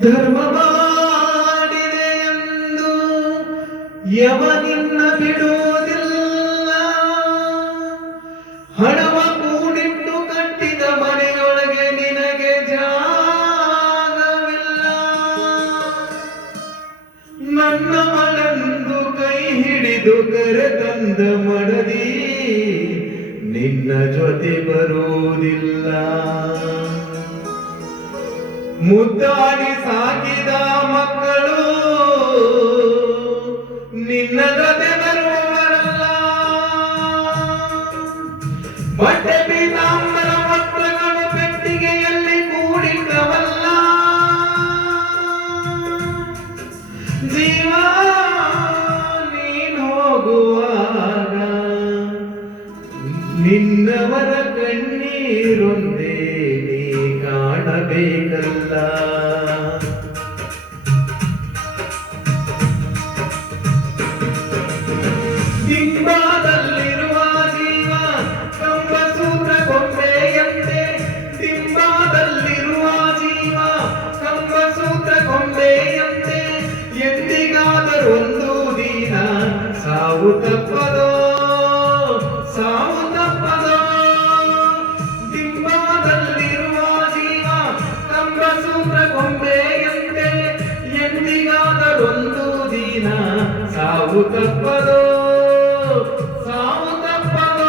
ಧರ್ಮ ಮಾಡಿದೆ ಎಂದು ಯವನಿನ್ನ ಬಿಡುವುದಿಲ್ಲ. ಹಣವ ಕೂಡಿಟ್ಟು ಕಟ್ಟಿದ ಮನೆಯೊಳಗೆ ನಿನಗೆ ಜಾಗವಿಲ್ಲ. ನನ್ನವಳೆಂದು ಕೈ ಹಿಡಿದು ಕರೆತಂದ ಮಡದಿ ನಿನ್ನ ಜೊತೆ ಬರುವುದಿಲ್ಲ. ಮುದ್ದಾಡಿ ಸಾಕಿದ ಮಕ್ಕಳು ನಿನ್ನ ಜೊತೆ ಬರುವವರಲ್ಲ. ಬಟ್ಟೆ ಪೀತಾಂಬರ ವಸ್ತ್ರಗಳು ಪೆಟ್ಟಿಗೆಯಲ್ಲಿ ಕೂಡಿಟ್ಟವಲ್ಲ. ಜೀವ ನೀನು ಹೋಗುವಾಗ ನಿನ್ನವರ ಕಣ್ಣೀರೊಂದೇ ನೀ ಕಾಣಬೇಕಲ್ಲ. ದಿಂಬಾದಲ್ಲಿರುವ ಜೀವ ಕಂಬಸೂತ್ರ ಕೊಂಬೆಯಂತೆ. ದಿಂಬಾದಲ್ಲಿರುವ ಜೀವ ಕಂಬಸೂತ್ರ ಕೊಂಬೆಯಂತೆ. ಎಂದಿಗಾದರೂ ಒಂದು ದಿನ ಸಾವು ತಪ್ಪದೋ, ಸಾವು ತಪ್ಪದೋ. ದಿಂಬಾದಲ್ಲಿರುವ ಜೀವ ಕಂಬಸೂತ್ರ ಕೊಂಬೆಯಂತೆ. ಎಂದಿಗಾದರೊಂದು ದಿನ ಸಾವು ತಪ್ಪದೋ, ಸಾವು ತಪ್ಪದೋ.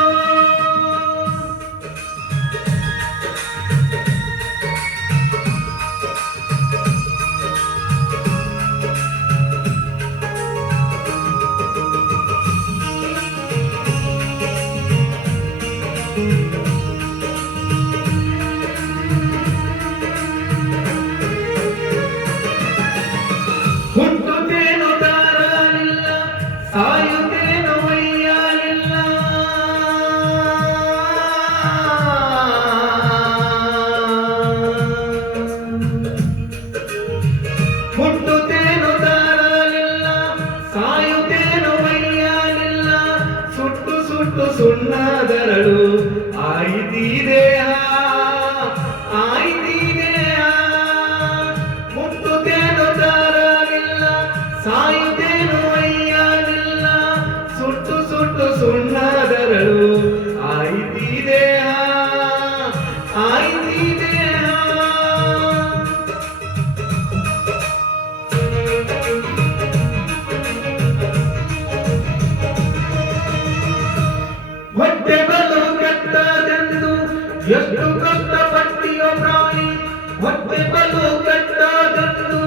ಹುಟ್ಟುತ್ತೇನೋ ದಾರಲಿಲ್ಲ, ಸಾಯುತ್ತೇನೋ ಒಯ್ಯಲಿಲ್ಲ. ಹುಟ್ಟುತ್ತೇನೋ ದಾರಲಿಲ್ಲ, ಸಾಯುತ್ತೇನೋ ಒಯ್ಯಲಿಲ್ಲ. ಸುಟ್ಟು ಸುಟ್ಟು ಸುಣ್ಣದರಳು ಆಯ್ತಿದೆ, ಆಯ್ತಿದೆ. ಮುಟ್ಟುತ್ತೇನೋ ದಾರಲಿಲ್ಲ, ಸಾಯುತ್ತೇನೋ ಒಯ್ಯಲಿಲ್ಲ. ಸುಟ್ಟು ಸುಟ್ಟು ಸುಣ್ಣದರಳು ಆಯ್ತಿದೆ, ಆಯ್ತಿದೆ. ಹೊಟ್ಟೆ ಬಲು ಕೆಟ್ಟದೆಂದು ಎಷ್ಟು ಕಷ್ಟಪಟ್ಟಿಯೋ ಪ್ರಾಣಿ. ಹೊಟ್ಟೆ ಬಲು ಕೆಟ್ಟದೆಂದು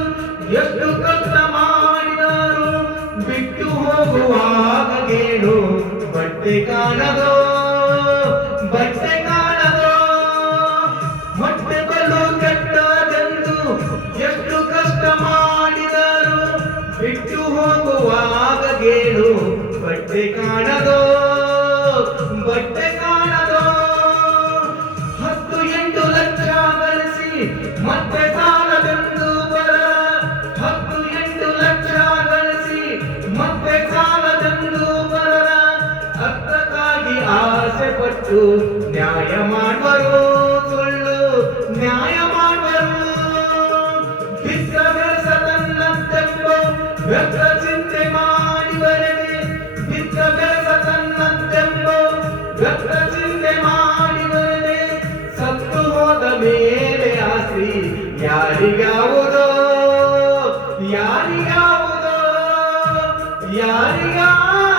ಎಷ್ಟು ಕಷ್ಟ ಮಾಡಿದರು. ಬಿಟ್ಟು ಹೋಗುವಾಗ ಗೇಡು ಬಟ್ಟೆ ಕಾಣದೋ, ಬಟ್ಟೆ ಕಾಣದೋ. ಹೊಟ್ಟೆ ಬಲು ಕೆಟ್ಟದೆಂದು ಎಷ್ಟು ಕಷ್ಟ ಮಾಡಿದರು. ಬಿಟ್ಟು ಹೋಗುವಾಗ ಗೇಡು ಬಟ್ಟೆ ಕಾಣದೋ, ಬಟ್ಟೆ ಕಾಣದೋ. 10-8 ಲಕ್ಷ ಗಳಿಸಿ ಮತ್ತೆ ಸಾಲದೆಂದು ಬರ. 10-8 ಲಕ್ಷ ಗಳಿಸಿ ಮತ್ತೆ ಸಾಲದೆಂದು ಬರ. ಅರ್ಥಕ್ಕಾಗಿ ಆಸೆ ಪಟ್ಟು ನ್ಯಾಯ ಮಾಡುವರು, ಸುಳ್ಳು ನ್ಯಾಯ ಮಾಡುವರು. ಬಿದ್ದ ಬೆಳೆಸ ತನ್ನಂತೆಂಬ ವ್ಯರ್ಥ ಚಿಂತೆ ಮಾಡಿ ಬರೆದೆ. ಬಿದ್ದ ಬೆಳೆಸ ತನ್ನಂತೆಂಬ ವ್ಯರ್ಥ ಚಿಂತೆ ಮಾಡಿ ಬರೆದೆ. ಸತ್ತು ಹೋದ ಮೇಲೆ ಆಸ್ತಿ ಯಾರಿಗಾವುದೋ, ಯಾರಿಗಾವುದೋ, ಯಾರಿಗಾವುದೋ.